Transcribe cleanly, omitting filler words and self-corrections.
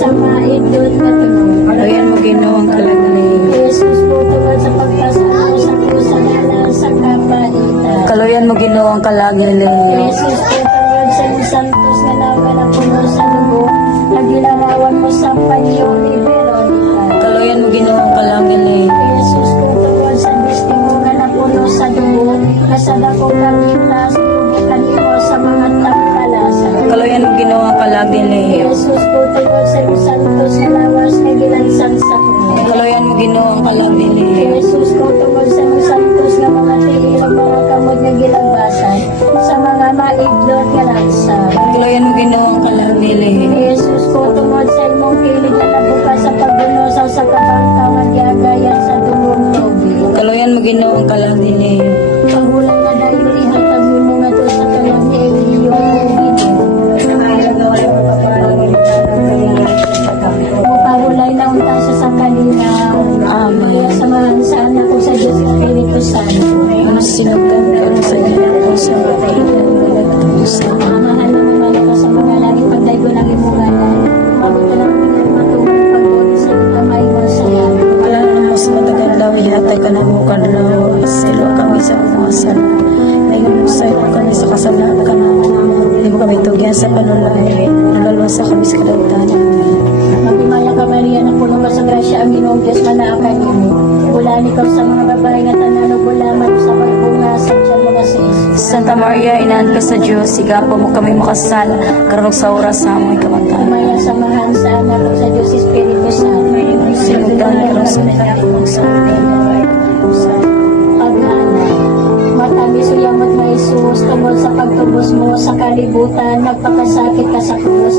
sa maindot na tulong. Kaloyan mo Ginoo ang kalagaling. Jesus po tungkol sa pagpasalamat sa puso na sa kapaitan. Kaloyan mo Ginoo ang kalagaling. Jesus po tungkol sa santos na nawa na puno sa dugo na ginalawan mo sa panyo ni Veronica. Kaloyan mo Ginoo ang kalagaling. Jesus po tungkol sa bestimungan na puno sa dugo na sa dakong kapitas tubukan mo sa mga tampalasan. Kaloyan mo Ginoo ang kalagaling. Jesus po tungkol sa santos na lawas na gilansan sa krus. Kaloyan mo Ginoo ang kalagaling. Jesus po tungkol sa santos nga mga tiilang mga kamod nga gilagbasan sa mga maidlot nga lansa. Kaloyan mo Ginoo ang kalagaling. Jesus po tungkol sa imong kilig na nabuka sa pagbunosaw sa kabangkawan gagayan sa dugong tubig. Kaloyan mo Ginoo ang kalagaling. Pagulang na dahil ihatag mo nga to sa kalang ni Elio Mupahulay na unta siya sa kanila. Kaya samahan sa anak ko sa Diyos Espiritu Santo. Ano sinugdan ko sa Ginoo sa Mahal na mga ka sa mga langit, pagday ko lang imunganan. Mabuto lang mga matulog pagbuti sa iyong kamay mo sa yan. wala na mas matagal daw ihatay ka na mo kadlaw silo kami sa mga sal ngayon sa ito kami sa kasalanan ka na hindi mo kami tugyan sa panulay nalalwasa kami sa kadagdanan. Magimaya ka Maria na puno ka sa grasya ang Ginoong Diyos manaakan nimo. Bulan ikaw sa mga babae nga tanan ug bulaman sa pagbunga sa tiyan mo nga sa Jesus. Santa Maria, inaan ka sa Diyos, sigapo mo kami makasal, karong sa oras sa amoy kamatayan. Maya samahan sa anak ko sa Diyos Espiritu Santo. Sinugdan karong sa nagkakong sa Paghanay, matamis uyamot na Jesus, tungkol sa pagtubos mo sa kalibutan, nagpakasakit ka sa krus,